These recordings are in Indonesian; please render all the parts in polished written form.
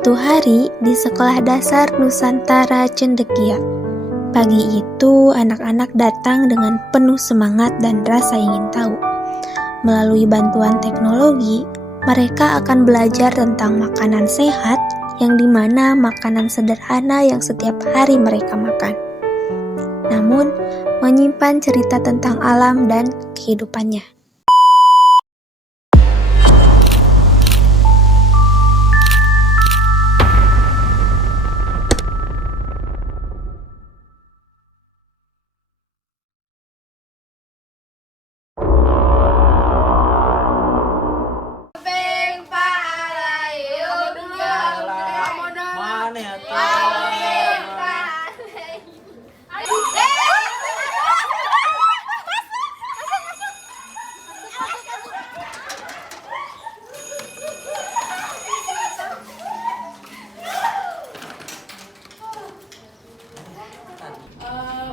Suatu hari di Sekolah Dasar Nusantara Cendekia. Pagi itu anak-anak datang dengan penuh semangat dan rasa ingin tahu. Melalui bantuan teknologi, mereka akan belajar tentang makanan sehat yang dimana makanan sederhana yang setiap hari mereka makan. Namun, menyimpan cerita tentang alam dan kehidupannya. Mana ya tuh?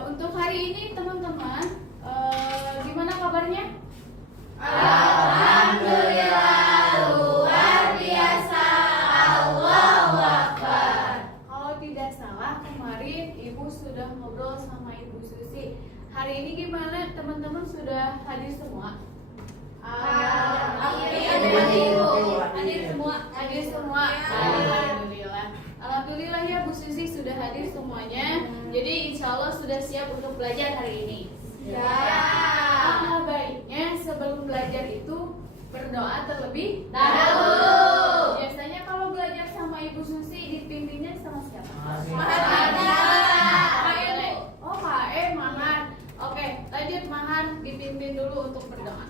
Untuk hari ini teman-teman, gimana kabarnya? Kalau tidak salah kemarin Ibu sudah ngobrol sama Ibu Susi. Hari ini gimana teman-teman, sudah hadir semua? Hadir semua. Alhamdulillah ya Bu Susi sudah hadir semuanya. Jadi insya Allah sudah siap untuk belajar hari ini. Baiknya sebelum belajar itu berdoa terlebih dahulu. Biasanya kalau belajar sama Ibu Susi dipimpinnya sama siapa? Mahan. Oke, lanjut Mahan, dipimpin dulu untuk berdoa.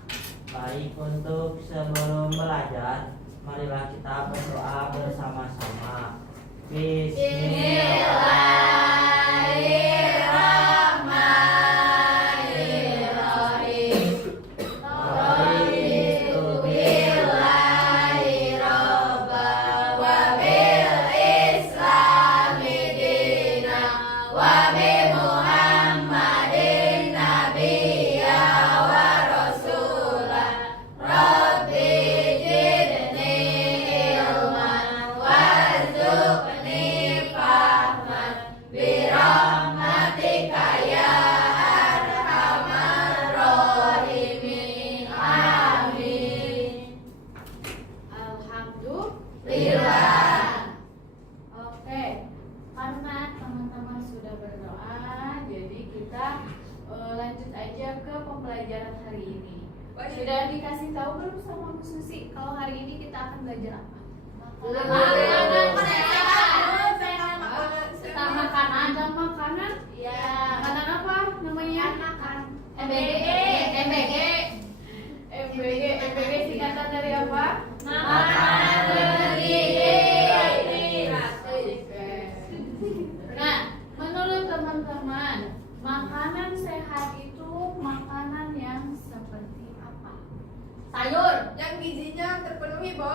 Baik, untuk sebelum belajar, marilah kita berdoa bersama-sama. Oke, karena teman-teman sudah berdoa, jadi kita lanjut aja ke pembelajaran hari ini. Sudah dikasih tahu belum sama Bu Susi kalau hari ini kita akan belajar apa? Makanan. Ya. Makanan apa namanya? MBG singkatan dari apa? Makanan bergizi. Nah, menurut teman-teman, makanan sehat itu makanan yang seperti apa? Sayur yang gizinya terpenuhi, Bu.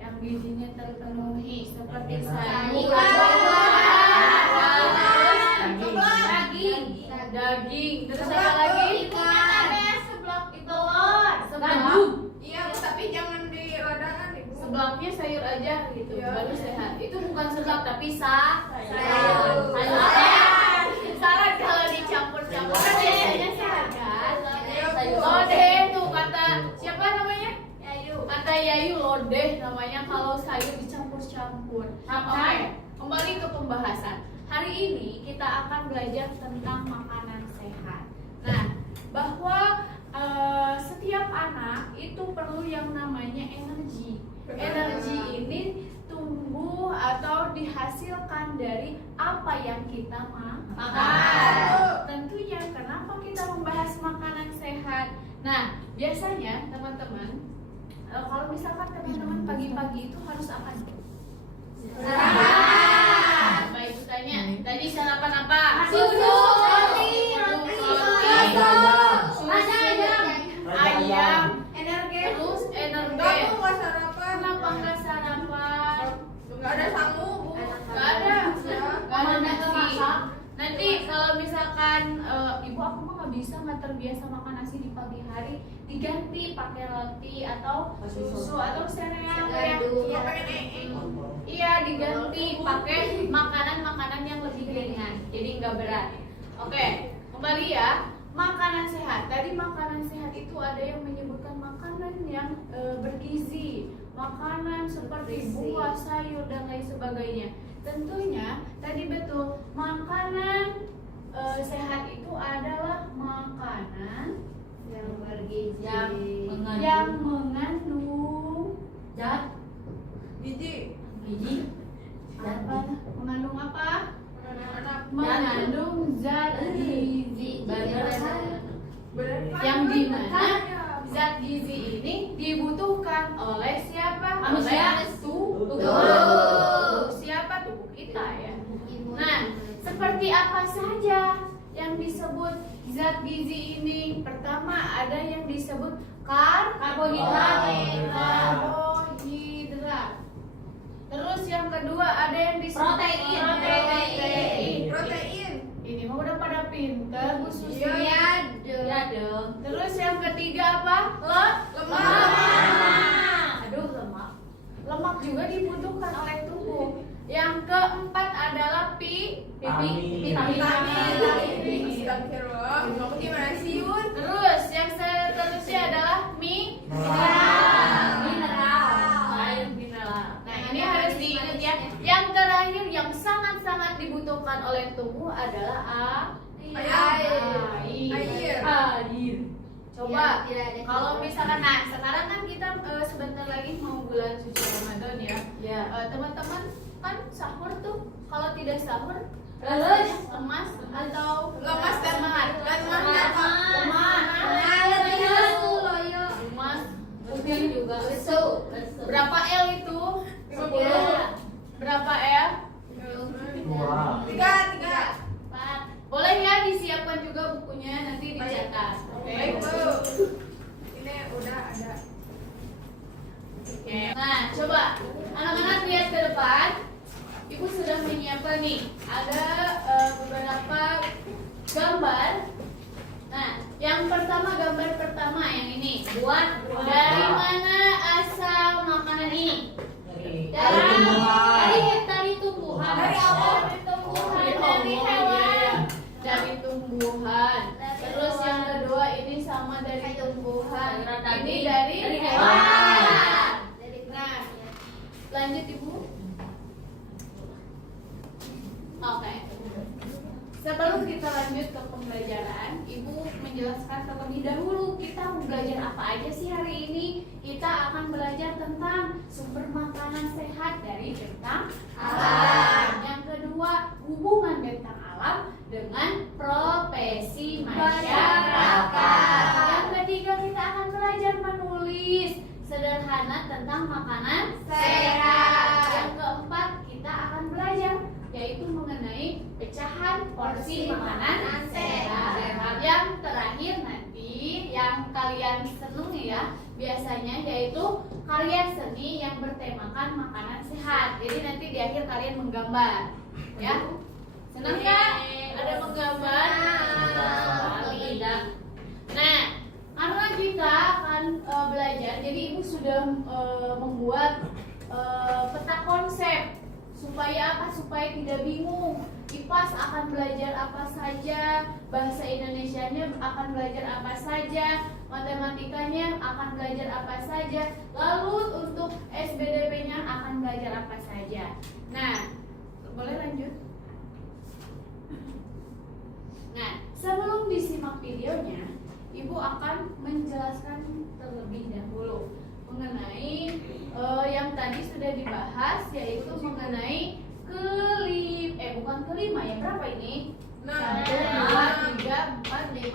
Yang gizinya terpenuhi seperti Sayur. daging. Terus apa lagi? Telur. Iya, Bu, tapi jangan di rodangan, Ibu. Seblaknya sayur aja gitu, Iya. baru sehat. Itu bukan seblak tapi sayur. Salad kalau dicampur-campur kan biasanya sehat kan? Lodeh tuh kata siapa namanya? Kata Yayu, lodeh namanya kalau sayur dicampur-campur. Oke, kembali ke pembahasan. Hari ini kita akan belajar tentang makanan sehat. Nah, bahwa setiap anak itu perlu yang namanya energi. Energi ini tumbuh atau dihasilkan dari apa yang kita makan. Tentunya kenapa kita membahas makanan sehat? Nah, biasanya teman-teman, kalau misalkan teman-teman pagi-pagi itu harus apa? Baik, Ibu tanya. Tadi sarapan apa? Susu, roti, ayam, terus energi. Kamu nggak sarapan? Kenapa nggak sarapan? Nggak ada sangu, Bu. Nggak ada nasi. Nanti kalau misalkan ibu aku mah nggak bisa nggak terbiasa makan nasi di pagi hari, diganti pakai roti atau susu atau sereal ya. Iya, diganti pakai makanan-makanan yang lebih ringan, jadi nggak berat. Oke, kembali ya. Makanan sehat. Tadi makanan sehat itu ada yang menyebutkan makanan yang bergizi, makanan seperti buah, sayur dan lain sebagainya. Tentunya tadi betul, makanan sehat itu adalah makanan yang bergizi, yang mengandung zat Gizi. apa? Mengandung apa? Mengandung zat gizi. Yang dimana zat gizi ini dibutuhkan oleh siapa? Manusia. Oleh tubuh. Siapa? Tubuh kita ya. Nah, seperti apa saja yang disebut zat gizi ini? Pertama ada yang disebut karbohidrat. Terus yang kedua ada yang disebut Protein. Ini mah udah pada pinter Bu Susi. Iya dong. Terus yang ketiga apa? Lemak. Aduh, lemak. Lemak juga dibutuhkan oleh tubuh. Yang keempat adalah vitamin. Astagfirullah. Kamu gimana sih, Yun? Terus yang seterusnya adalah air mineral. Nah, ini harus diingat ya. Yang terakhir yang sangat-sangat dibutuhkan oleh tubuh adalah air. Coba kalau misalkan, nah sekarang kan kita sebentar lagi mau bulan suci Ramadan ya. Teman-teman kan sahur tuh, kalau tidak sahur lemas atau Lemas dan semangat. Lemas, mungkin juga lesu. Berapa L itu? 10. Berapa L? 3. Boleh ya disiapkan juga bukunya, nanti dicatat. Baik, Oke. Bu. Ini udah ada. Oke. Nah, coba anak-anak lihat ke depan. Ibu sudah menyiapkan nih, ada beberapa gambar. Nah, yang pertama, gambar pertama yang ini. Dari mana asal makanan ini? Dari tumbuhan. Dari apa? Dari tumbuhan, dari hewan. Dari tumbuhan. Terus yang kedua ini sama dari tumbuhan. Ini dari hewan. Nah, lanjut Ibu. Oke. Sebelum kita lanjut ke pembelajaran, Ibu menjelaskan terlebih dahulu kita mau belajar apa aja sih hari ini. Kita akan belajar tentang sumber makanan sehat dari bentang alam. Yang kedua, hubungan bentang alam dengan profesi masyarakat. Yang ketiga, kita akan belajar menulis sederhana tentang makanan sehat. Yang keempat, kita akan belajar yaitu mengenai pecahan porsi makanan sehat. Yang terakhir nanti yang kalian seneng ya biasanya yaitu karya seni yang bertemakan makanan sehat. Jadi nanti di akhir kalian menggambar ya. Senang kan? Ada menggambar? Tidak. Nah, karena kita akan belajar, jadi Ibu sudah membuat peta konsep. Supaya apa? Supaya tidak bingung. IPAS akan belajar apa saja, bahasa Indonesianya akan belajar apa saja, matematikanya akan belajar apa saja, lalu untuk SBDP-nya akan belajar apa saja. Nah, boleh lanjut? Nah, sebelum disimak videonya, Ibu akan menjelaskan terlebih dahulu mengenai yang tadi sudah dibahas, yaitu mengenai bukan kelima ya, berapa ini? 1, 2, 3, 4, 5,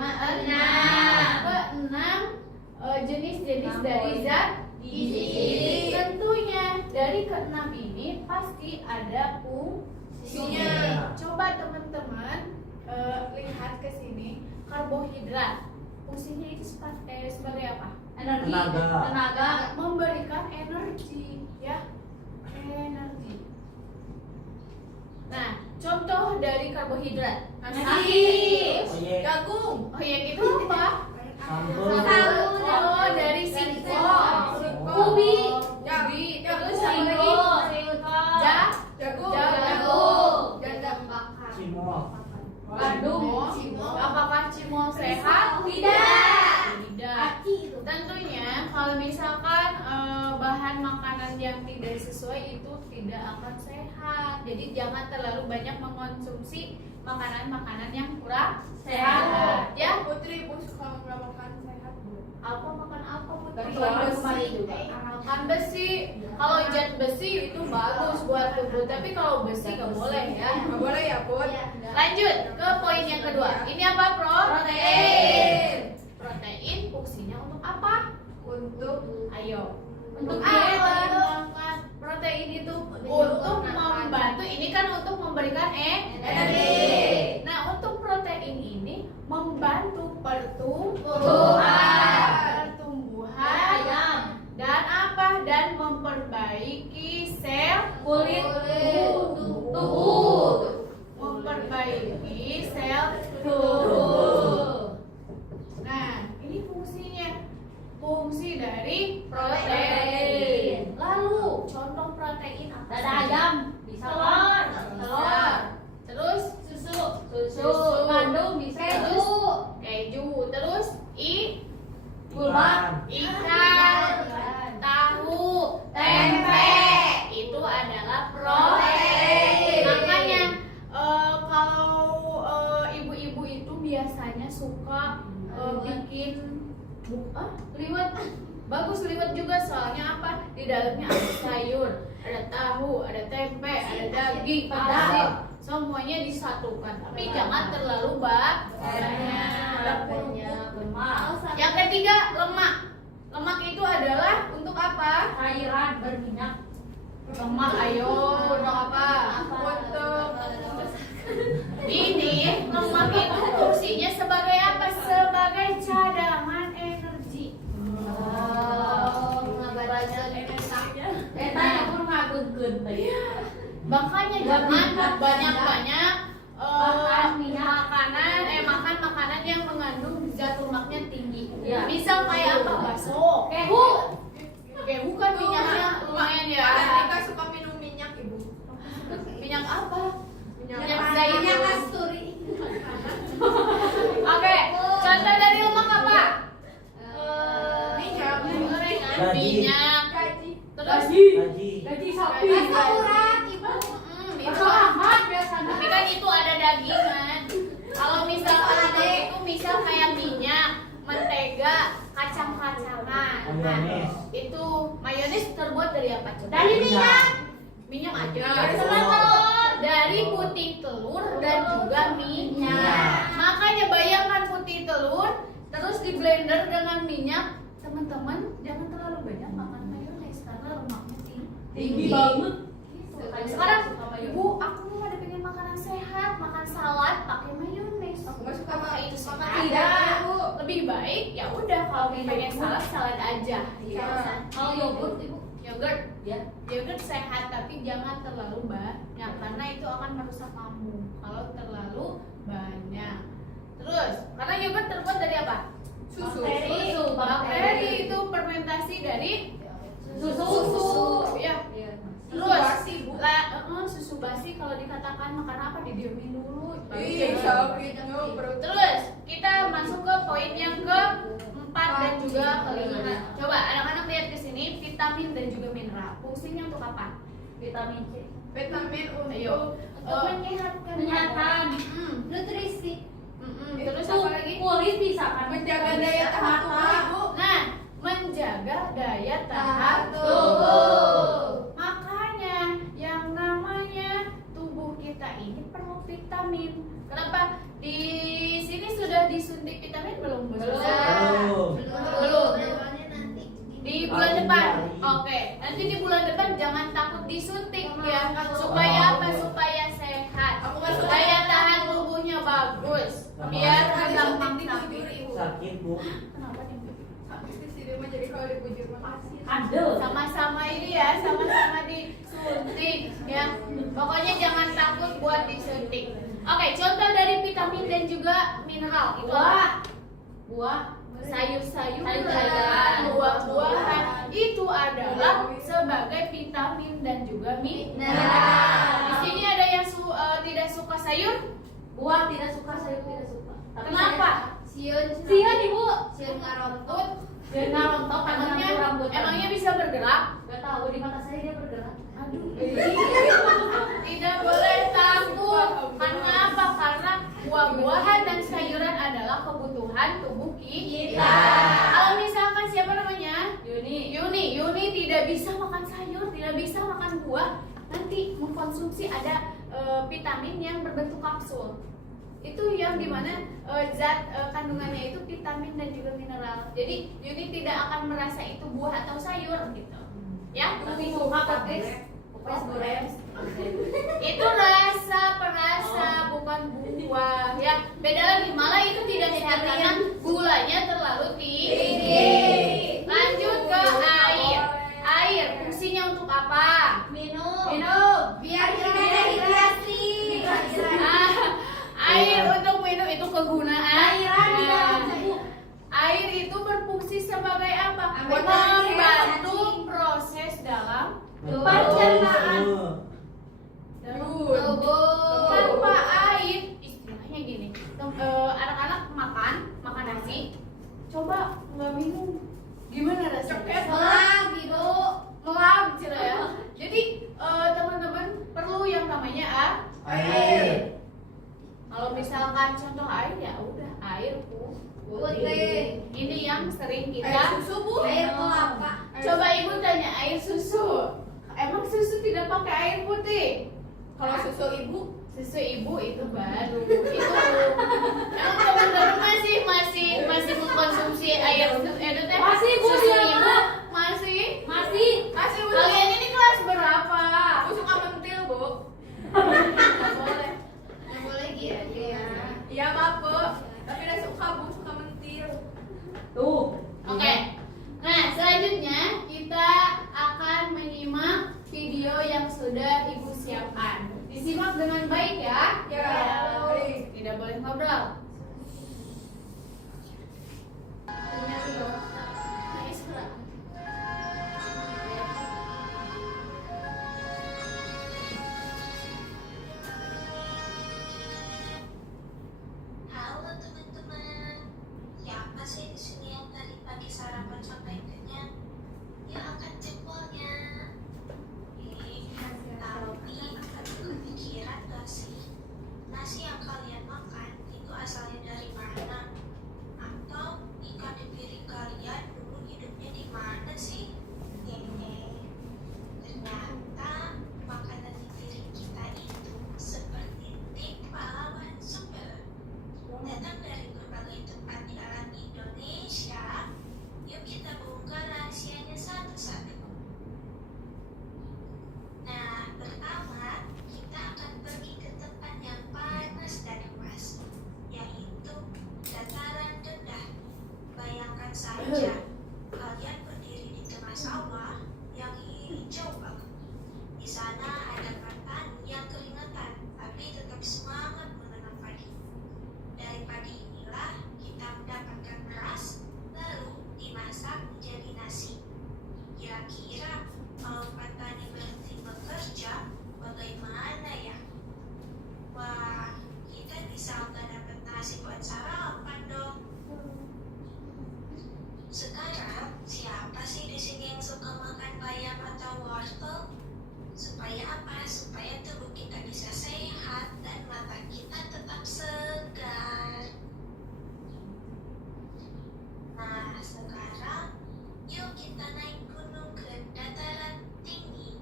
6 jenis-jenis dari zat gizi. Tentunya dari ke-6 ini pasti ada fungsinya. Coba teman-teman lihat ke sini, karbohidrat. Fungsinya itu sebagai apa? Tenaga, memberikan energi ya, energi. Nah, contoh dari karbohidrat? Oyek. Jagung. Oh ya gitu apa? Sambal. Oh dari singkong. Ubi. Terus apa lagi? Jagung. Cimol. Bandung. Apakah cimol sehat? Tidak. Tentunya kalau misalkan bahan makanan yang tidak sesuai itu tidak akan sehat. Jadi jangan terlalu banyak mengonsumsi makanan-makanan yang kurang sehat. Ya. Putri, Bu suka makan sehat, Bu. Apa makan apa Putri? Makan Besi. besi. Kalau zat besi itu bagus buat tubuh, tapi kalau besi nggak boleh ya. Nggak boleh ya, Bud? Lanjut ke poin yang kedua. Ini apa, protein. Protein fungsinya untuk apa? Untuk Ayo. Untuk apa? Protein itu untuk membantu. Ini kan untuk memberikan energi. Nah, untuk protein ini membantu pertumbuhan dan apa? Dan memperbaiki sel kulit tubuh. Memperbaiki sel tubuh. Nah, ini fungsinya. Fungsi dari protein. Lalu contoh protein apa? Dada ayam, bisa telur, Terus susu, madu, bisa keju. Terus gula, ikan, tahu, tempe. Itu adalah protein. Makanya kalau ibu-ibu itu biasanya suka bikin liwet. Bagus liwet juga, soalnya apa? Di dalamnya ada sayur, ada tahu, ada tempe, ada daging, ada semuanya disatukan. Tapi jangan terlalu banyak. Yang ketiga, lemak. Lemak itu adalah untuk apa? cairan berminyak. Lemak, ayo, untuk apa? Ini lemak itu fungsinya sebagai apa? Sebagai cadangan energi. Eta yang pun ngageun teh. Makanya jangan banyak-banyak makan makanan yang mengandung zat lemaknya tinggi. Ya. Misal kayak apa? Bakso, kehu kan minyaknya lumayan ya. Rika suka minum minyak, Ibu. Minyak apa? Minyak zaitun. minyak kasturi. Oke, contoh dari lemak apa? Minyak. Minyak. Terus Gaji sapi. itu tapi kan itu ada dagingan. Kalau misalkan itu misal kayak minyak, mentega, kacang-kacangan. Nah, itu mayones terbuat dari apa coba? Dari minyak. Minyak aja. Dari putih telur dan juga minyak. Makanya bayangkan putih telur terus di blender dengan minyak. Teman-teman jangan terlalu banyak makan mayones karena lemaknya tinggi banget. Sekarang ibu, aku mau ada pengen makanan sehat, makan salad pakai mayones. Aku nggak suka Apakah itu makan sehat? tidak, Bu. Lebih baik ya udah kalau pengen salad aja. Kalau yogurt ibu. Yogurt, Ya. yogurt sehat tapi jangan terlalu banyak karena itu akan merusak lambung kalau terlalu banyak. Terus, karena yogurt terbuat dari apa? Susu. Bakteri itu fermentasi dari susu. Ya. Susu Terus, basi, Bu. susu basi kalau dikatakan makan apa didiemin dulu. Ih, sakitnya perut. Terus kita masuk ke poin yang keempat dan juga kelima. Coba anak-anak lihat ke sini, vitamin dan juga mineral. Fungsinya untuk apa? Vitamin C. Vitamin Ayo. untuk Menyehatkan. Nutrisi. Terus Itu apa lagi? kulit bisa kan menjaga daya tahan tubuh, Ibu. Nah, menjaga daya tahan Tubuh. tubuh. Makanya yang namanya tubuh kita ini perlu vitamin. Kenapa? Di sini sudah disuntik vitamin belum? Belum. Di bulan depan. Oke. Nanti di bulan depan jangan takut disuntik ya. Supaya apa? Supaya sehat. Daya tahan tubuhnya bagus. Biar gampang sakit. Sakit, Bu. Kenapa nih? Habis di sini mah jadi kalau dibujur mah ada. Sama-sama ini ya, sama-sama disuntik ya. Pokoknya jangan takut buat disuntik. Oke, contoh dari vitamin dan juga mineral itu buah, sayur-sayuran, buah-buahan itu adalah sebagai vitamin dan juga mineral. Di sini ada yang tidak suka sayur? Buah tidak suka, sayur tidak suka. Tapi Kenapa? Siun ibu. Siun ngarontut. Dia narontok karena Emangnya, rambut. emangnya bisa bergerak? Gak tahu, di mata saya dia bergerak. Aduh. Tidak boleh takut. Karena apa? Karena buah-buahan dan sayuran adalah kebutuhan tubuh kita. Kalau misalkan siapa namanya? Yuni tidak bisa makan sayur, tidak bisa makan buah, nanti mengkonsumsi ada vitamin yang berbentuk kapsul. Itu yang dimana zat kandungannya itu vitamin dan juga mineral. Jadi Yuni tidak akan merasa itu buah atau sayur gitu. Ya, Tapi suka guys. Pokoknya goreng. itu rasa perasa bukan buah ya. Beda lagi, malah itu tidak sehat karena gulanya terlalu tinggi. Lanjut ke air. Air fungsinya untuk apa? Minum. Biar kita dehidrasi. Air untuk minum itu kegunaan. Airan Air itu berfungsi sebagai apa? Ambil Membantu proses dalam pencernaan. Tanpa air, istilahnya gini, anak-anak makan nasi, coba nggak minum, gimana rasanya? Melak gitu. Melap cila ya. Jadi teman-teman perlu yang namanya Air. Kalau misalkan contoh air ya udah air putih. Ini yang sering kita. Air susu bu. Air kelapa. Coba ibu tanya air susu. Emang susu tidak pakai air putih? Kalau susu ibu. Susu ibu itu baru. Itu. Emang teman-teman masih mengkonsumsi air susu itu teh? Masih, Bu, Susu ya, ibu Bu. masih. Masih bu. Kalian ini kelas berapa? Aku suka mentil bu. Nggak boleh. Yang boleh gitu ya. Iya maaf bu. Tapi udah suka bu, suka mentil. Tuh. Oke. Nah, selanjutnya kita akan menyimak video yang sudah Ibu siapkan. Disimak dengan baik ya. Ya. Tidak boleh ngobrol. Halo teman-teman, siapa sih di sini yang tadi pagi sarapan sampai kenyang? Ya angkat jempolnya. Tapi kepikiran gak sih, nasi yang kalian makan itu asalnya dari mana? Atau ikan di piring kalian dulu hidupnya di mana sih? Ternyata makanan di piring kita itu seperti tim pahlawan sumber. Datang dari berbagai tempat di alam Indonesia. Yuk kita buka rahasianya satu-satu. Nah, pertama kita akan pergi ke tempat yang panas dan luas, yaitu dataran rendah. Bayangkan saja, kalian berdiri di tengah sawah yang hijau banget. Di sana ada petani yang keringetan, tapi tetap semangat menanam padi. Dari padi inilah kita mendapatkan beras, lalu dimasak menjadi nasi. Kira-kira kalau petani berhenti bekerja, bagaimana ya? Wah, kita bisa nggak dapat nasi buat sarapan dong. Sekarang siapa sih di sini yang suka makan bayam atau wortel? Supaya apa? Supaya tubuh kita bisa sehat dan mata kita tetap segar. Nah, sekarang yuk kita naik gunung ke dataran tinggi.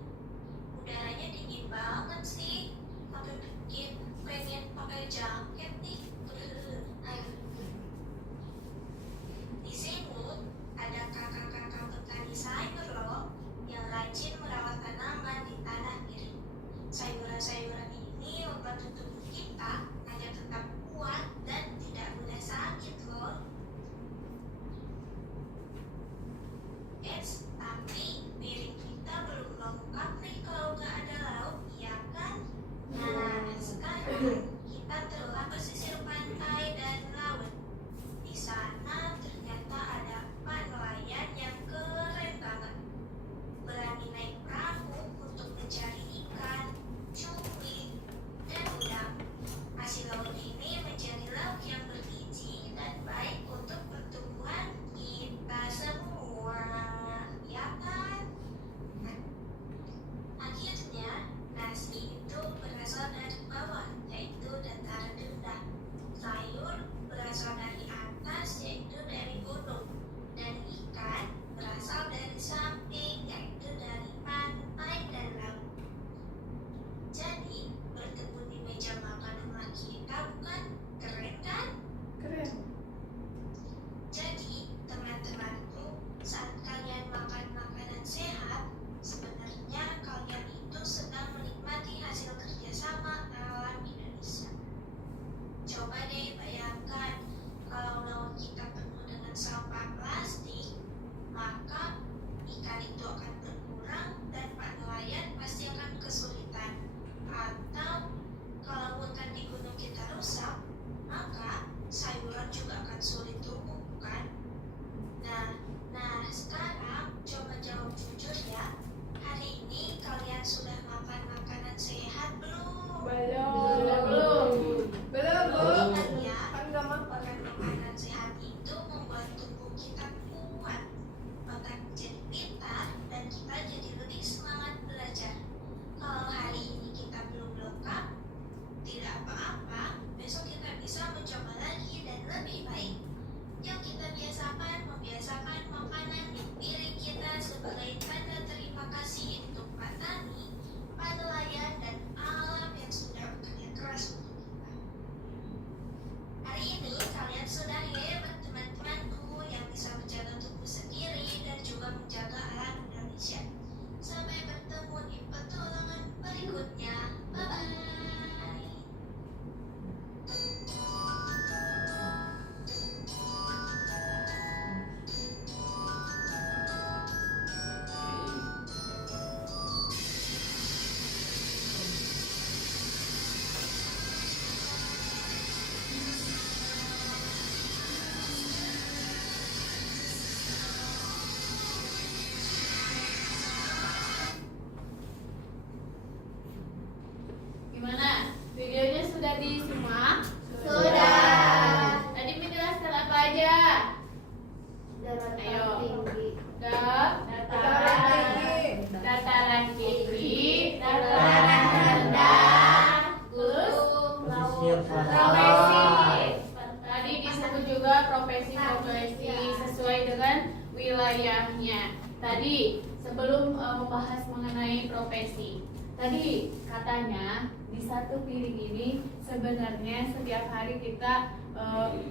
sebelum membahas mengenai profesi. Tadi katanya di satu piring ini sebenarnya setiap hari kita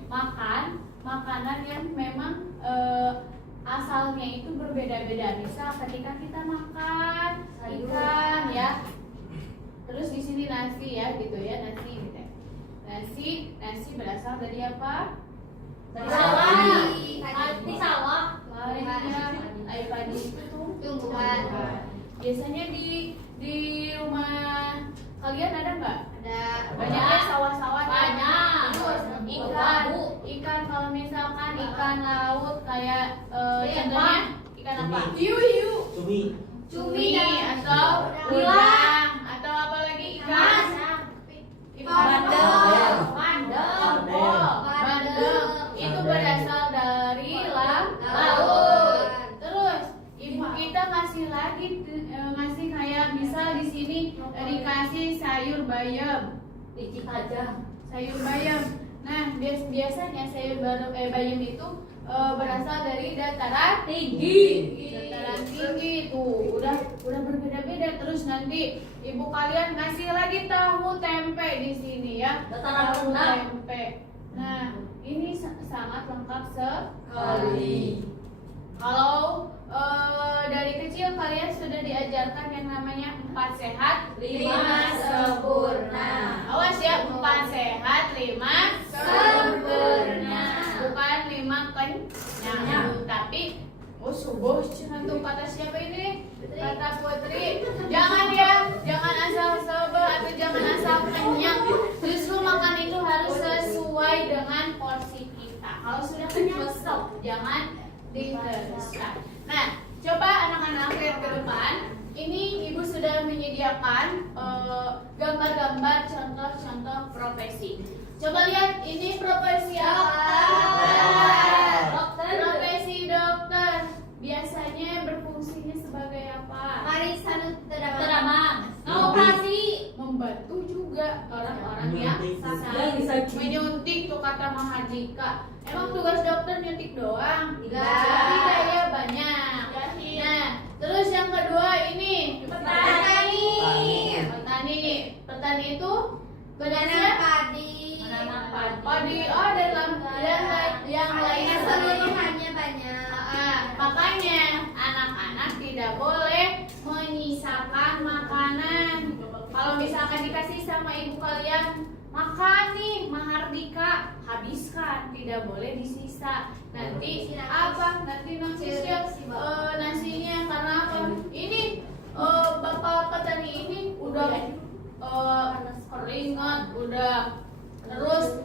makan makanan yang memang asalnya itu berbeda-beda. Bisa ketika kita makan ikan ya, terus di sini nasi ya gitu ya, nasi gitu. Nasi berasal dari apa? Dari Padi. sawah. Air padi itu tuh Tumbuhan. Biasanya di rumah kalian ada nggak? Ada. Banyaknya sawah-sawah. Banyak. Terus ikan kalau misalkan ikan laut kayak contohnya ikan apa? Hiu. Cumi atau udang atau apa lagi ikan? Bandeng. Itu berasal dari laut. Terus ibu kita ngasih lagi ngasih kayak misal di sini dikasih sayur bayam. Icip aja. Sayur bayam. Nah, biasanya sayur bayam itu berasal dari dataran tinggi. Dataran tinggi tuh udah berbeda-beda. Terus nanti ibu kalian ngasih lagi tahu tempe di sini ya. Dataran Tahu rendah. tempe. Nah, ini sangat lengkap sekali. Kalau dari kecil kalian sudah diajarkan yang namanya 4 sehat, 5 sempurna. Awas ya, 4 sehat, 5 sempurna. Bukan 5 kenyang. Tapi subuh tuh kata siapa ini? Kata Putri. Jangan ya, jangan asal sebel atau jangan asal kenyang. Justru makan itu harus sesuai dengan porsi kita. Kalau sudah kenyang, stop. Jangan diteruskan. Nah, coba anak-anak lihat ke depan. Ini ibu sudah menyediakan gambar-gambar contoh-contoh profesi. Coba lihat, ini profesi apa? Dokter. Profesi dokter. Biasanya berfungsinya sebagai apa? Teramang. Operasi. Membantu juga orang-orang yang Yang sakit. menyuntik tuh kata Mahardika. Emang tugas dokter nyuntik doang? Tidak. Tidak ya, banyak. Nah, terus yang kedua ini Petani. Petani itu Menanam padi. Menanam padi. Padi. Oh, dalam yang lainnya Keseluruhannya banyak. Makanya anak-anak tidak boleh menyisakan makanan. Kalau misalkan dikasih sama ibu kalian makan nih Mahardika, habiskan, tidak boleh disisa. Nanti apa? Nanti nasinya karena apa? Ini bapak petani ini udah keringat, udah terus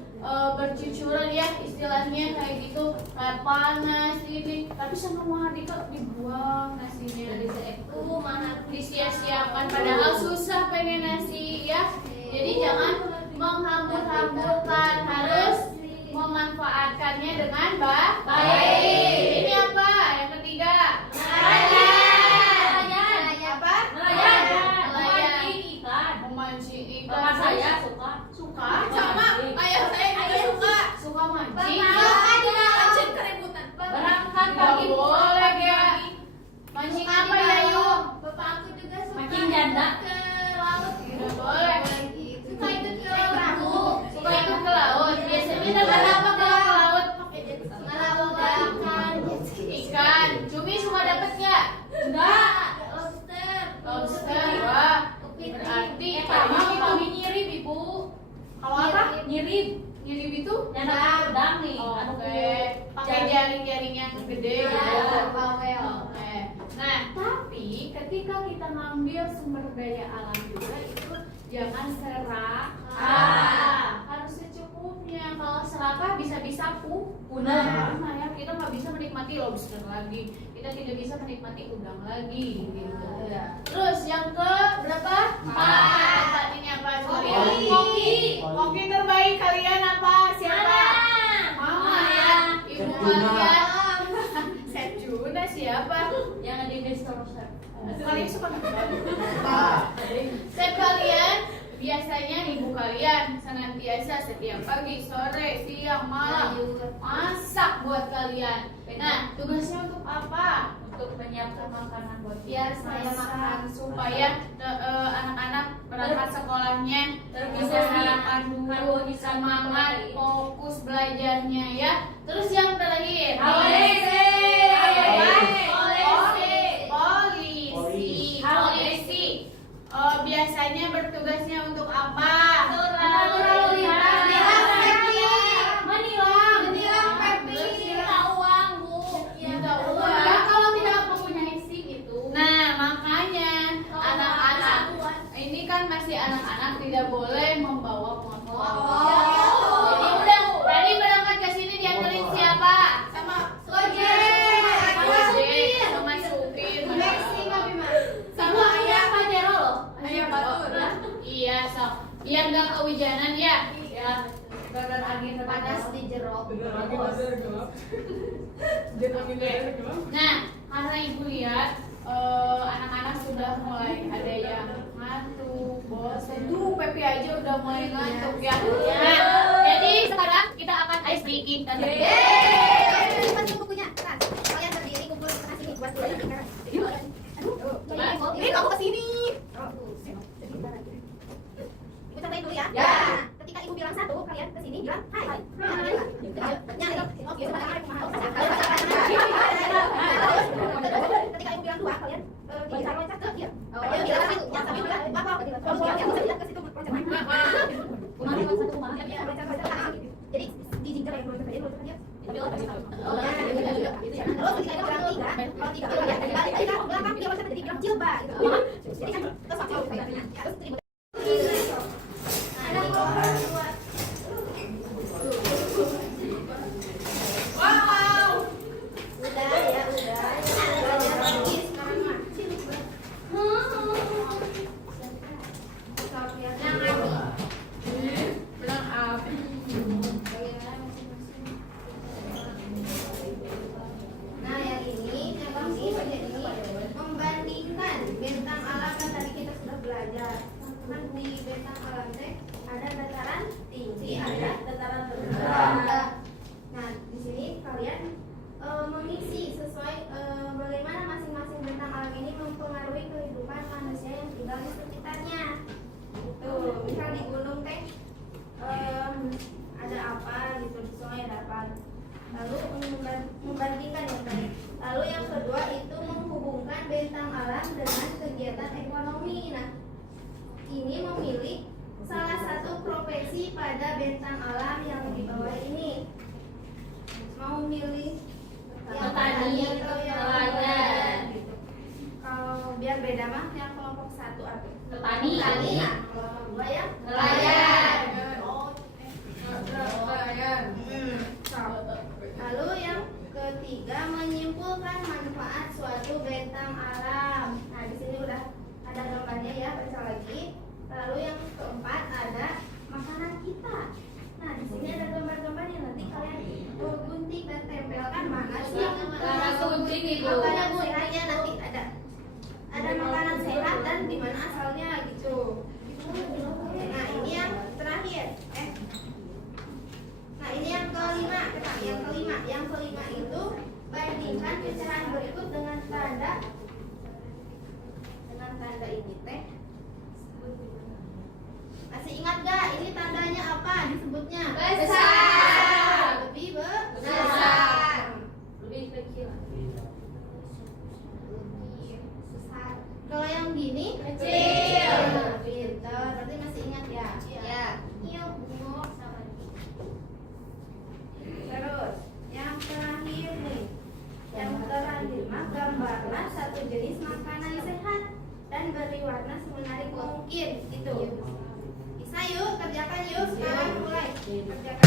bercucuran ya istilahnya kayak gitu, kayak panas ini. Tapi sama Mahardika dibuang nasinya, itu disia-siakan padahal susah pengen nasi ya. Jadi jangan menghambur-hamburkan, harus memanfaatkannya dengan baik. Ini apa? Yang ketiga. Memancing ikan. Bapak saya suka. Suka? Sama ayah saya juga suka. Suka mancing? Bapak juga mancing keributan. Berangkat Nggak pagi. boleh ya. Mancing apa ya yuk? Bapak aku juga suka. Mancing janda. Ke laut. Nggak boleh. Suka ikut ke perahu. Suka ikut ke laut. Biasanya dapat apa kalau ke laut? Ikan. Cumi semua dapat nggak? Enggak. Lobster. Wah. Berarti kamu itu nyirip ibu. Kalau apa? Nyirip. Nyirip itu? Yang dapat udang nih. Oke. Pakai jaring-jaring yang gede Ya, gitu. bawel. Oke. Nah, tapi ketika kita ngambil sumber daya alam juga itu jangan serakah. Harus secukupnya. Kalau serakah bisa-bisa punah. Nah, ya kita nggak bisa menikmati lobster lagi. Kita tidak bisa menikmati udang lagi gitu. Terus yang ke berapa? 4. Ini apa? Coba lihat. Koki terbaik kalian apa? Siapa? Mama ya. Ibu kalian. Chef Juna siapa? Yang ada di store. Kalian suka makan? Chef kalian biasanya ibu kalian senantiasa setiap pagi, sore, siang, malam masak buat kalian. Nah, tugasnya untuk apa? untuk menyiapkan makanan buat biar saya makan supaya anak-anak berangkat sekolahnya bisa sarapan dulu, semangat, fokus belajarnya ya. Terus yang terakhir, polisi. Biasanya bertugasnya untuk apa? Menilang uang, Bu. Minta uang. Ya, kalau tidak mempunyai SIM itu. Nah, makanya anak-anak ini kan masih anak-anak tidak boleh membawa uang. Jadi udah, tadi berangkat ke sini dianterin siapa? Sama supir. Sama supir. Sama ayah Pak Jero loh. Ayah Batur. Iya, so. Biar nggak kehujanan ya. Ya. badan angin Panas di jeruk. Bener lagi laser gelap. Jet angin laser gelap. Nah, karena ibu lihat anak-anak sudah mulai ada yang ngantuk, bosan. Tuh, Pepi aja udah mulai ngantuk ya. Nah, jadi sekarang kita akan ice breaking. Cepat bukunya. Kan, kalian berdiri kumpul di tengah sini buat belajar sekarang. Ini kamu kesini. Ibu cobain dulu ya. Ya. Ketika ibu bilang 1, kalian kesini bilang hai. Ketika ibu bilang 2, kalian loncat ke dia. Kalian bilang 1, yang sambil bilang apa? Yang bisa bilang ke situ loncat. Jadi di jingle ya, loncat aja, loncat aja. Terus ketika ibu bilang 3, kalau 3 balik ke belakang dia loncat jadi bilang jilbab gitu. Jadi kan terus waktu terus terima. Nah, yang ini membandingkan bentang alam kan tadi kita sudah belajar. Kan di bentang alam teh ada dataran tinggi, ada dataran rendah. Nah, di sini kalian mengisi sesuai bagaimana masing-masing bentang alam ini mempengaruhi kehidupan manusia yang tinggal di sekitarnya. Itu, misal di gunung teh ada apa gitu, di sungai ada apa. Lalu membandingkan yang tadi. Lalu yang kedua itu menghubungkan bentang alam dengan kegiatan ekonomi. Nah, ini memilih salah satu profesi pada bentang alam yang di bawah ini. Mau milih yang Petani atau yang nelayan. gitu. Kalau biar beda mah yang kelompok 1 apa? Petani. Nah, kelompok 2 yang Nelayan. Lalu yang ketiga menyimpulkan manfaat suatu bentang alam. Nah, di sini udah ada gambarnya ya, baca lagi. Lalu yang keempat ada makanan kita. Nah, di sini ada gambar-gambarnya, nanti kalian gunting dan tempelkan mana sih yang Cara gunting itu. makanan sehatnya, nanti ada makanan sehat dan di mana asalnya gitu. Nah, ini yang terakhir. Nah, ini yang kelima, yang kelima itu bandingkan pecahan berikut dengan tanda ini teh. Masih ingat gak? Ini tandanya apa disebutnya? Besar. Lebih Besar. lebih kecil. besar. Kalau yang gini Kecil. Nah, pintar. Berarti masih ingat ya? Ya. Terus yang terakhir nih, yang terakhir mah gambarlah satu jenis makanan sehat dan beri warna semenarik mungkin itu. Bisa yuk, kerjakan yuk sekarang mulai kerjakan.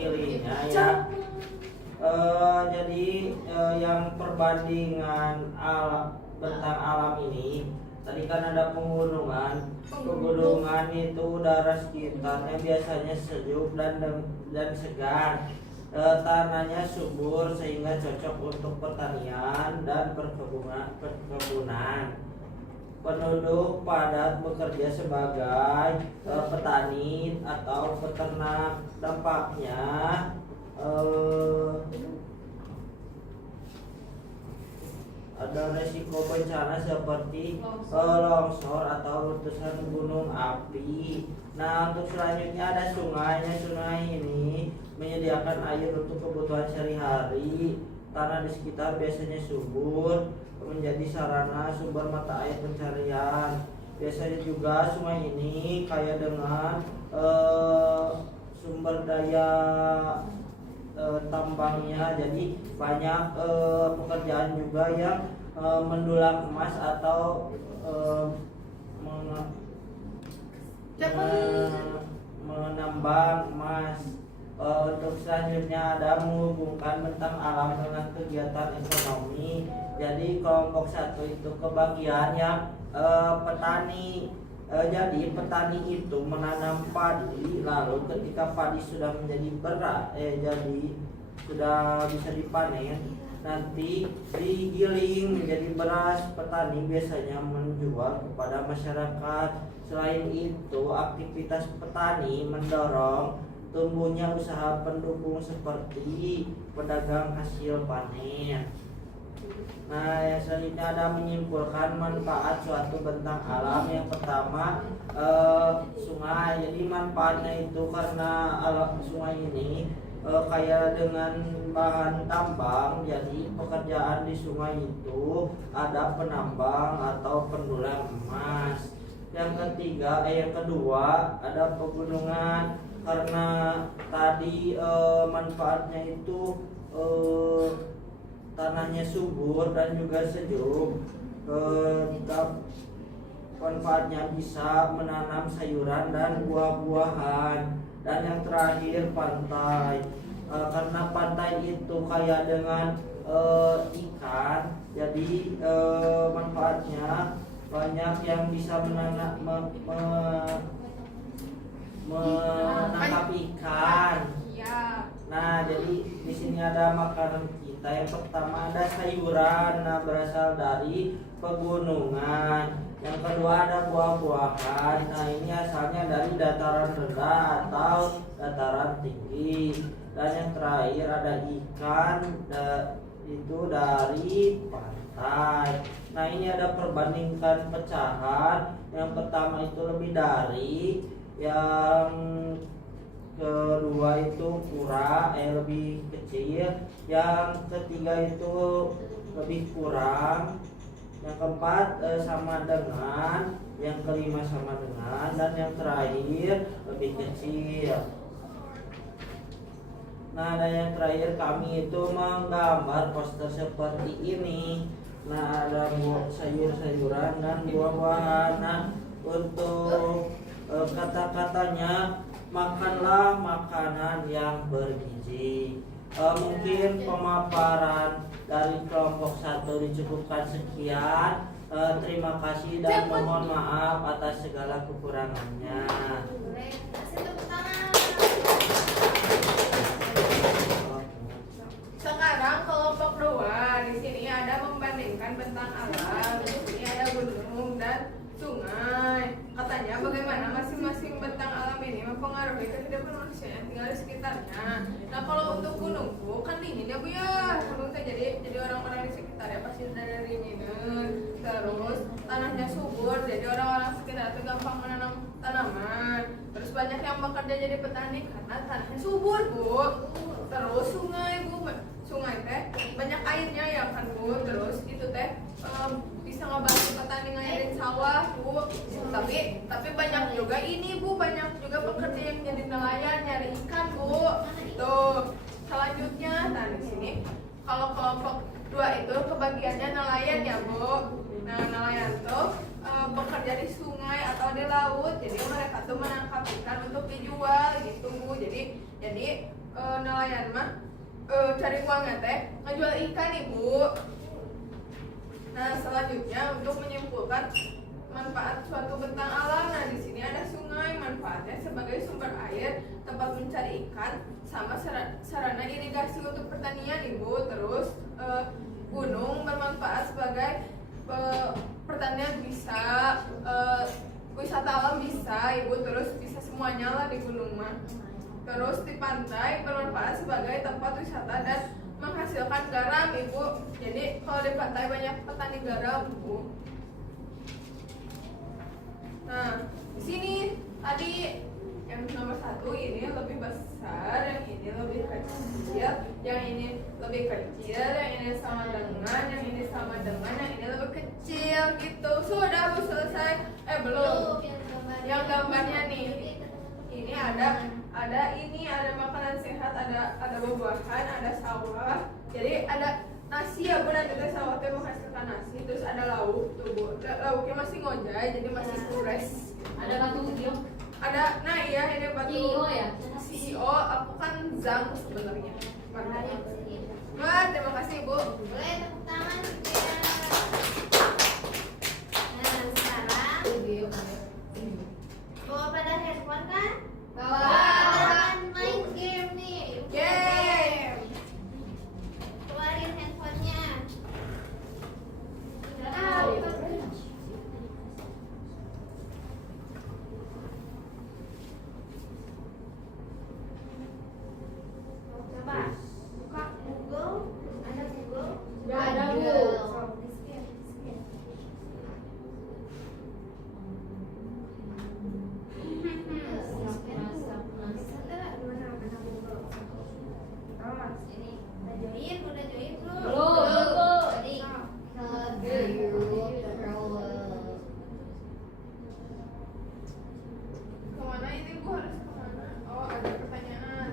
mewakilinya ya. Jadi yang perbandingan alam bentang alam ini tadi kan ada pegunungan itu udara sekitarnya biasanya sejuk dan segar. Tanahnya subur sehingga cocok untuk pertanian dan perkebunan. Penduduk padat bekerja sebagai petani atau peternak. Dampaknya ada resiko bencana seperti longsor atau letusan gunung api. Nah, untuk selanjutnya ada sungainya. Sungai ini menyediakan air untuk kebutuhan sehari-hari. Tanah di sekitar biasanya subur, menjadi sarana sumber mata air pencarian. Biasanya juga sungai ini kaya dengan sumber daya tambangnya, jadi banyak pekerjaan juga yang mendulang emas atau menambang emas. Untuk selanjutnya ada menghubungkan bentang alam dengan kegiatan ekonomi. Jadi kelompok 1 itu kebagian yang petani. Jadi petani itu menanam padi, lalu ketika padi sudah menjadi beras, jadi sudah bisa dipanen, nanti digiling menjadi beras. Petani biasanya menjual kepada masyarakat. Selain itu, aktivitas petani mendorong tumbuhnya usaha pendukung seperti pedagang hasil panen. Nah, yang selanjutnya ada menyimpulkan manfaat suatu bentang alam. Yang pertama, sungai. Jadi manfaatnya itu karena alam sungai ini kaya dengan bahan tambang. Jadi pekerjaan di sungai itu ada penambang atau pendulang emas. Yang kedua ada pegunungan. Karena tadi manfaatnya itu tanahnya subur dan juga sejuk. Manfaatnya bisa menanam sayuran dan buah-buahan. Dan yang terakhir pantai. Karena pantai itu kaya dengan ikan, jadi manfaatnya banyak yang bisa menangkap ikan. Nah, jadi di sini ada makanan kita. Yang pertama ada sayuran, nah berasal dari pegunungan. Yang kedua ada buah-buahan. Nah, ini asalnya dari dataran rendah atau dataran tinggi. Dan yang terakhir ada ikan, itu dari pantai. Nah, ini ada perbandingkan pecahan. Yang pertama itu lebih dari, yang kedua itu lebih kecil, yang ketiga itu lebih kurang, yang keempat sama dengan, yang kelima sama dengan, dan yang terakhir lebih kecil. Nah, dan yang terakhir kami itu menggambar poster seperti ini. Nah, ada sayur-sayuran dan buah-buahan. Nah, untuk kata-katanya, makanlah makanan yang bergizi. Mungkin pemaparan dari kelompok 1 dicukupkan sekian. Terima kasih dan mohon maaf atas segala kekurangannya. Sekarang kelompok 2 di sini ada membandingkan bentang alam. Di sini ada gunung dan sungai. Katanya bagaimana masing-masing bentang alam ini mempengaruhi kehidupan manusia yang tinggal di sekitarnya. Nah, kalau untuk gunung Bu kan dingin ya Bu ya. Gunung teh jadi orang-orang di sekitarnya pasti ada dinginan. Terus tanahnya subur, jadi orang-orang sekitar itu gampang menanam tanaman. Terus banyak yang bekerja jadi petani karena tanahnya subur Bu. Terus sungai Bu, sungai teh banyak airnya ya kan Bu. Terus itu teh bisa ngebantu petani ngairin sawah Bu. Tapi banyak juga ini Bu, banyak juga pekerja yang jadi nelayan nyari ikan Bu. Tuh. Selanjutnya, nah di sini kalau kelompok 2 itu kebagiannya nelayan ya Bu. Nah, nelayan tuh bekerja di sungai atau di laut. Jadi mereka tuh menangkap ikan untuk dijual gitu Bu. Jadi nelayan mah cari uangnya teh ngejual ikan ibu. Nah selanjutnya untuk menyimpulkan manfaat suatu bentang alam. Nah di sini ada sungai, manfaatnya sebagai sumber air, tempat mencari ikan, sama sarana irigasi untuk pertanian ibu. Terus gunung bermanfaat sebagai pertanian bisa, wisata alam bisa ibu. Terus bisa semuanya lah di gunung mah. Terus di pantai bermanfaat sebagai tempat wisata dan menghasilkan garam ibu. Jadi kalau di pantai banyak petani garam ibu. Nah di sini tadi yang nomor 1 ini lebih besar, yang ini lebih kecil, yang ini lebih kecil, yang ini sama dengan, yang ini sama dengan, yang ini lebih kecil gitu. Sudah Bu selesai? Belum. Yang gambarnya nih. Ini ada makanan sehat, ada buah-buahan, ada sawah. Jadi ada nasi ya Bu, nanti teh sawah teh menghasilkan nasi. Terus ada lauk tuh Bu. Lauknya masih ngojay, jadi masih fresh. Ada batu ujian. Ada, nah iya ini batu CEO ya? CEO, aku kan Zang sebenarnya. Wah, terima kasih Bu. Boleh tepuk tangan ya. Nah sekarang bawa pada handphone kan? Bawa. Kita akan main game nih. Game. Keluarin handphonenya. Coba buka Google. Ada Google? Nggak ada, Bu. Di-scan. Udah join belum? Belum. Tadi Kemana ini Bu, harus kemana? Oh ada pertanyaan.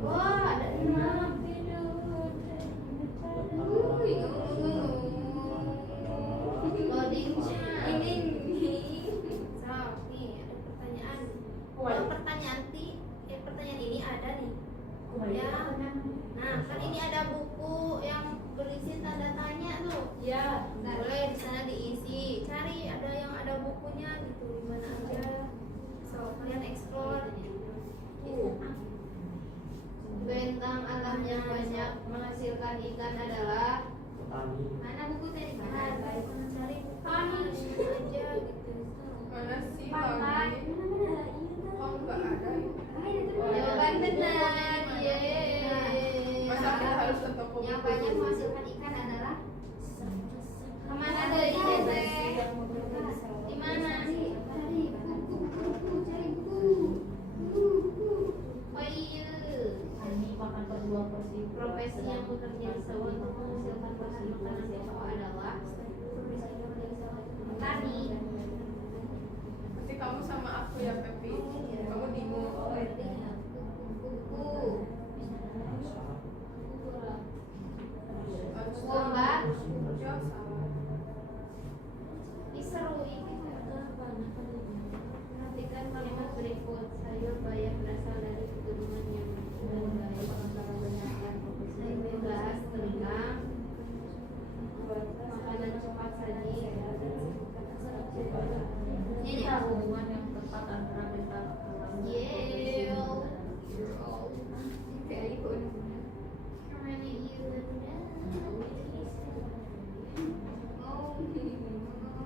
wah ada 6. Loadingnya ini nih. So, nih ada pertanyaan. Kalau pertanyaan ini ada nih. Ya. Nah, kan ini ada buku yang berisi tanda tanya tuh. Ya. Boleh di sana diisi. Cari ada yang ada bukunya gitu di mana aja. So, kalian explore. Bentang alam yang banyak menghasilkan ikan adalah Petani. Mana buku tadi? Nah, cari buku aja gitu. Mana sih Pantai. lagi? Oh enggak ada. Jawaban benar. Yeay. Masa kita harus ke toko Yang buku banyak dulu? menghasilkan ikan adalah kemana deh ini teh? Di mana? Cari buku. Oh iya. ini makan per 2 porsi. Profesi yang bekerja di sawah untuk menghasilkan bahan makanan pokok adalah petani. Pasti kamu sama aku ya Pepi. Kamu bingung. Buku. Enggak. Jawab salah. Ini seru ini. Perhatikan kalimat berikut. Sayur bayam berasal dari keturunan yang baik. Bahas tentang makanan cepat saji. Ini Hubungan yang tepat antara bentang alam. Yale. Very good. Kemana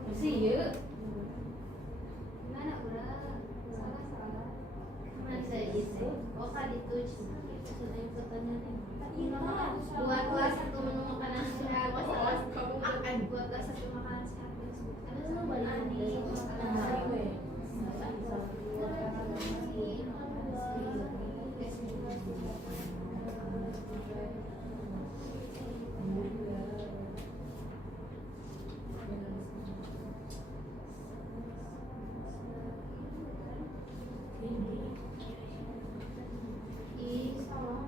Masih ya? Gimana udah? Salah. Kemana saya isi? Oh kan itu sudah yang pertanyaannya. Dua kelas satu menu makanan sehat. Masalah Kamu akan dua kelas satu makanan sehat. Ada banyak Ih, salah.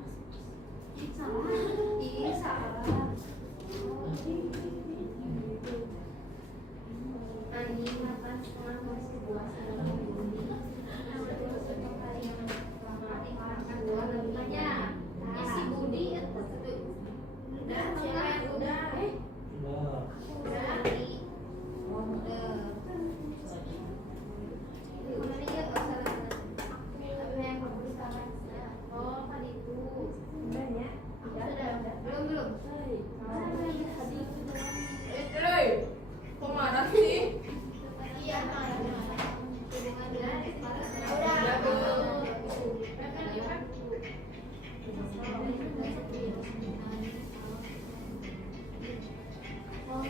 Non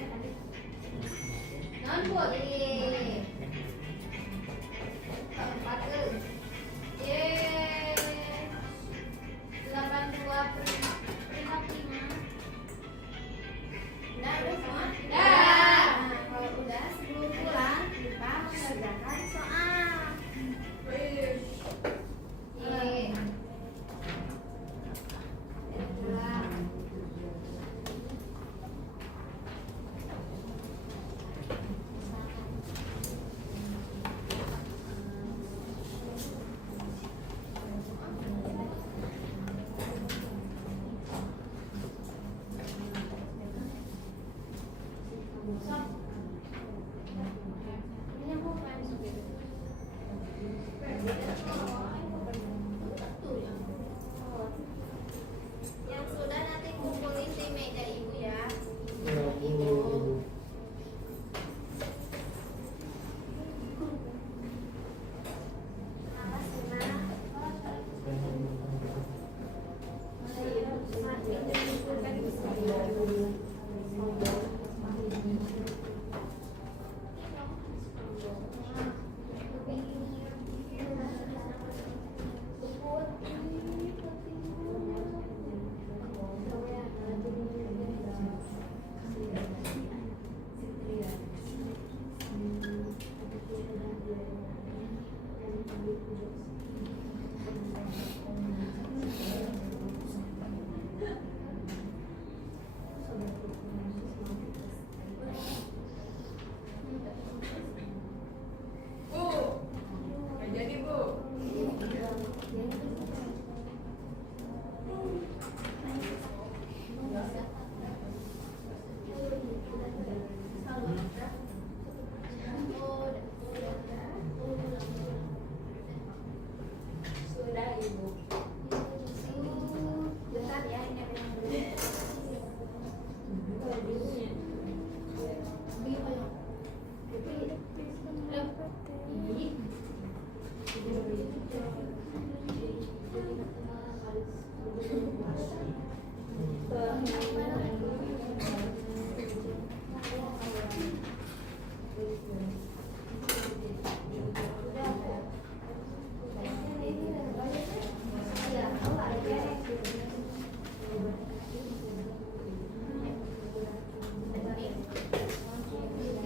boleh. Keempat ke. Yeay. 82 peringkat 5. Udah semua? Udah. Nah, kalau udah sebelum pulang kita mengerjakan soal. Wih. Yeay. Pulang. Yang sudah nanti kumpulin di meja ibu ya. Ibu. Apa sunnah? Bu, nggak jadi bu. Sudah ibu. Bentar ya ini ada yang belum.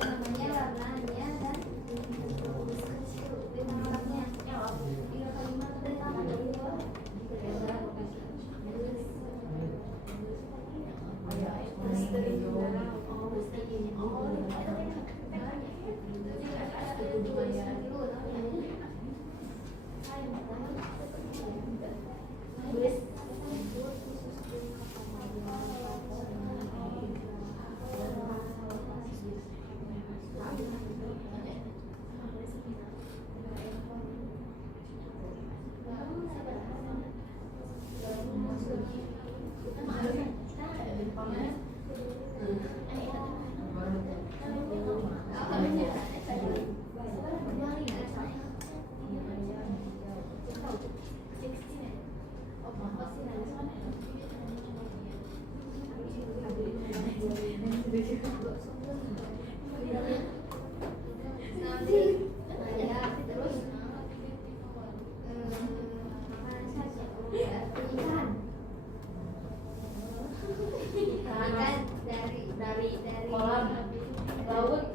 Namanya warnanya dan warnanya. Kolam, laut,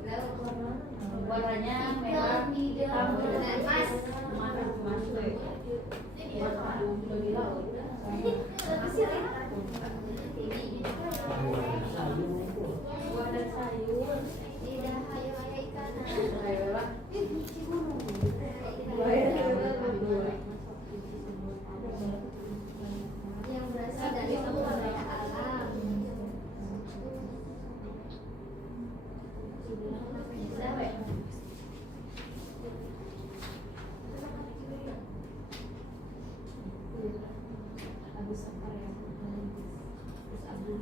warnanya merah, hitam, Mas. udah di laut. Buah dan sayur. Tidak, ayo ikan. Yang berasal dari sumber alam. Agus apa ya? Agus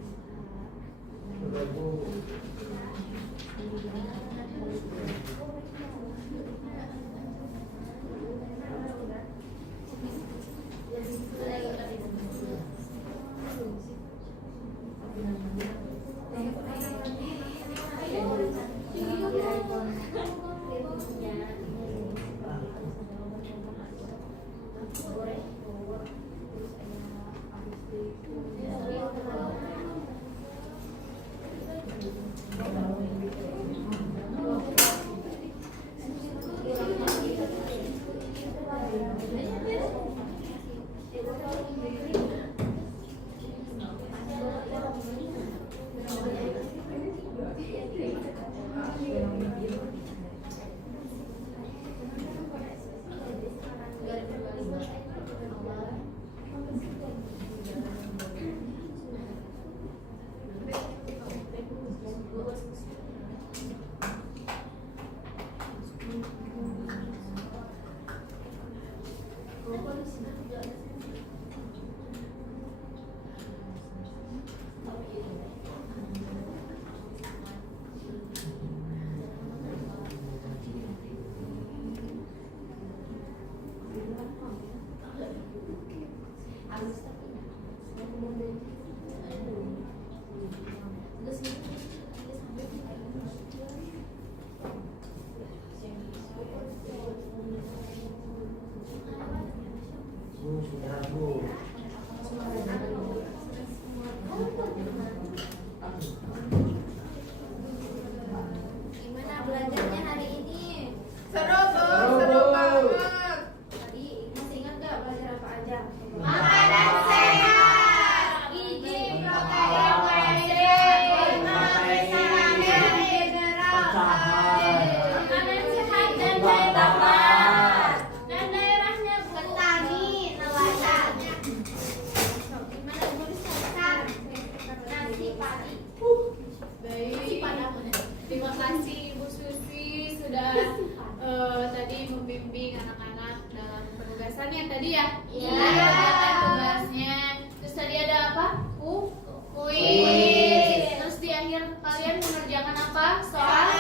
kalian mengerjakan apa? Soal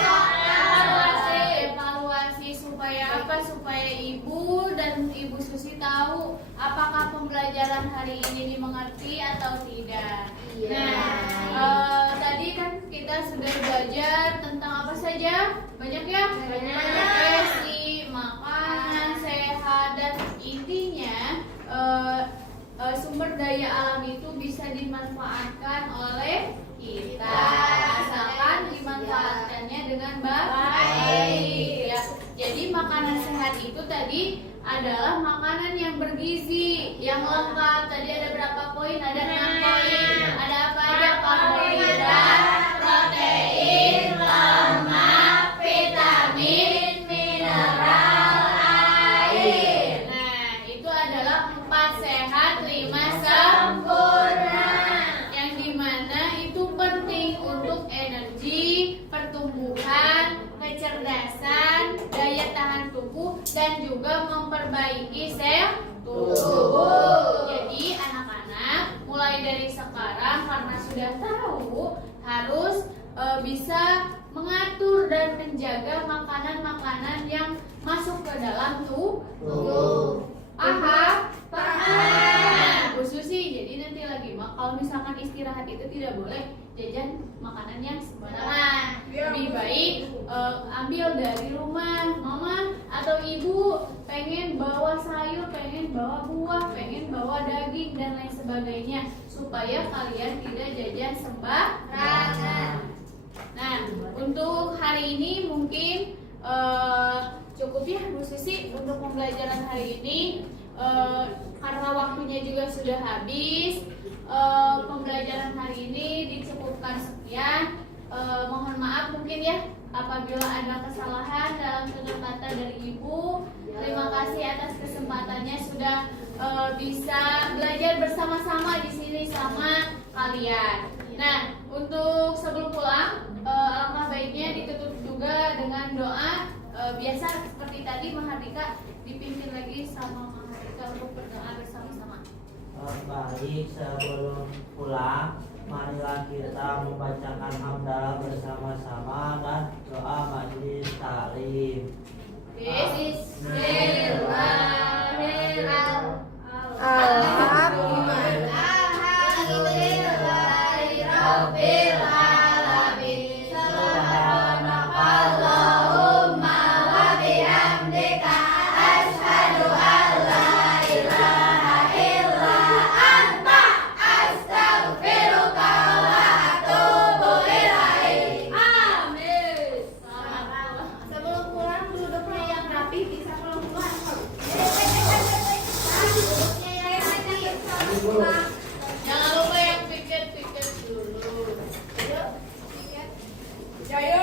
evaluasi supaya apa? Supaya ibu dan ibu Susi tahu apakah pembelajaran hari ini dimengerti atau tidak. Nah, tadi kan kita sudah belajar tentang apa saja? Banyak ya? Nutrisi, makanan sehat, dan intinya sumber daya alam itu bisa dimanfaatkan oleh kita asalkan dimanfaatkannya dengan baik. Ya. Jadi makanan sehat itu tadi adalah makanan yang bergizi, yang lengkap. Tadi ada berapa poin? Ada 6 poin. Ada apa aja? Karbohidrat, protein, lemak, vitamin, mineral, air. Nah, itu adalah 4 sehat, 5 sempurna. Yang dimana itu penting untuk energi, pertumbuhan, kecerdasan, daya tahan tubuh, dan juga memperbaiki sel tubuh. Jadi anak-anak mulai dari sekarang karena sudah tahu harus bisa mengatur dan menjaga makanan-makanan yang masuk ke dalam tubuh. Paham? Paham. Bu Susi, jadi nanti lagi kalau misalkan istirahat itu tidak boleh jajan makanan yang sembarangan. Lebih baik ambil dari rumah. Mama atau ibu pengen bawa sayur, pengen bawa buah, pengen bawa daging dan lain sebagainya supaya kalian tidak jajan sembarangan. Nah, untuk hari ini mungkin cukup ya Bu Susi untuk pembelajaran hari ini. Karena waktunya juga sudah habis, pembelajaran hari ini dicukupkan sekian. Mohon maaf mungkin ya apabila ada kesalahan dalam tutur kata dari Ibu. Terima kasih atas kesempatannya sudah bisa belajar bersama-sama di sini sama kalian. Nah, untuk sebelum pulang, alangkah baiknya ditutup juga dengan doa. Biasa seperti tadi Mahardika dipimpin lagi sama Mahardika untuk berdoa bersama-sama. Baik, sebelum pulang, marilah kita membacakan hamdalah bersama-sama dan doa majelis taklim. Sebelum pulang duduknya yang rapi, bisa pulang-pulang. Jangan lupa yang piket dulu. Jaya.